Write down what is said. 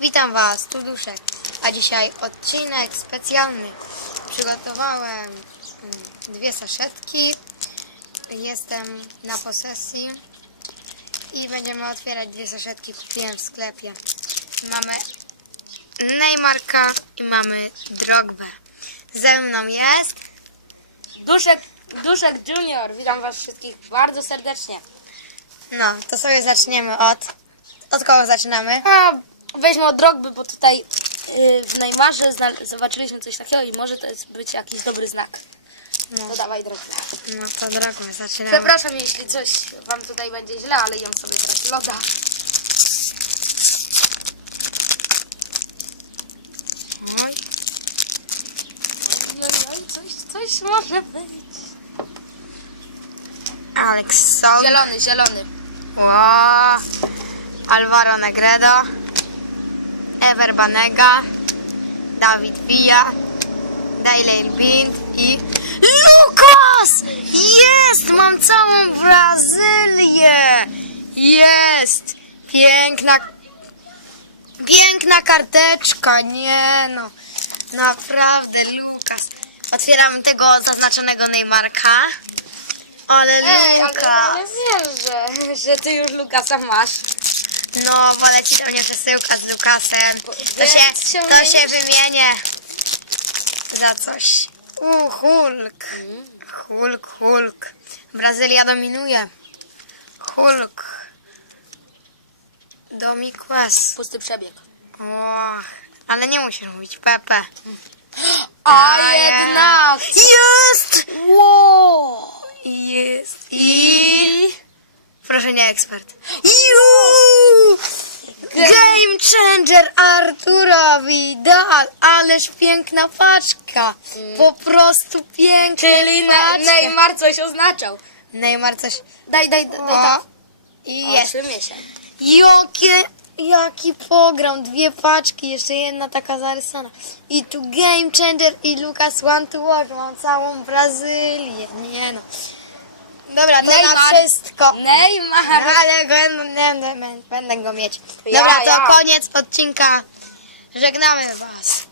Witam Was, tu Duszek, a dzisiaj odcinek specjalny. Przygotowałem mm, dwie saszetki, jestem na posesji i będziemy otwierać dwie saszetki, kupiłem w sklepie. Mamy Neymarka i mamy Drogbę. Ze mną jest, Duszek, Duszek Junior, witam was wszystkich bardzo serdecznie. no to sobie zaczniemy od, od kogo zaczynamy? A, weźmy od Drogby, bo tutaj yy, w Neymarze zobaczyliśmy coś takiego i może to jest być jakiś dobry znak. No, To dawaj Drogby. no to Drogbę zaczynamy. Przepraszam, jeśli coś wam tutaj będzie źle, ale jem sobie teraz loda. Oj. Oj, oj, oj, coś, coś może być. Alex Song. Zielony, zielony. Wow. Alvaro Negredo, Ever Banega, David Villa, Daily Bind i Lukas! Jest! Mam całą Brazylię! Jest! Piękna piękna karteczka, nie no. Naprawdę, Lukas. Otwieramy tego zaznaczonego Neymarka. Ale Ej, ale, Lukas. ale wiem, że, że ty już Lukasa masz. No, poleci do mnie przesyłka z Lukasem. To Więc się, się to się wymienię za coś. U, Hulk. Hulk, Hulk. Brazylia dominuje. Hulk. Domikłes. Pusty przebieg. O, ale nie musisz mówić Pepe. A A jednak! Jest! Wow! Jest. I... Proszę nie ekspert. Ju! Game changer Artura Vidal, ależ piękna paczka. Po prostu piękna Czyli ne- paczka. Neymar coś oznaczał. Neymar coś... Daj, daj, daj, daj tak. I jest. Jakie, jaki program, dwie paczki, jeszcze jedna taka zarysana. I tu Game Changer i Lucas One to Watch, mam całą Brazylię, nie no. Dobra, to na Neymar. wszystko. No, Neymar! ale go, będę, będę go mieć. Ja, Dobra, to ja. koniec odcinka. Żegnamy Was.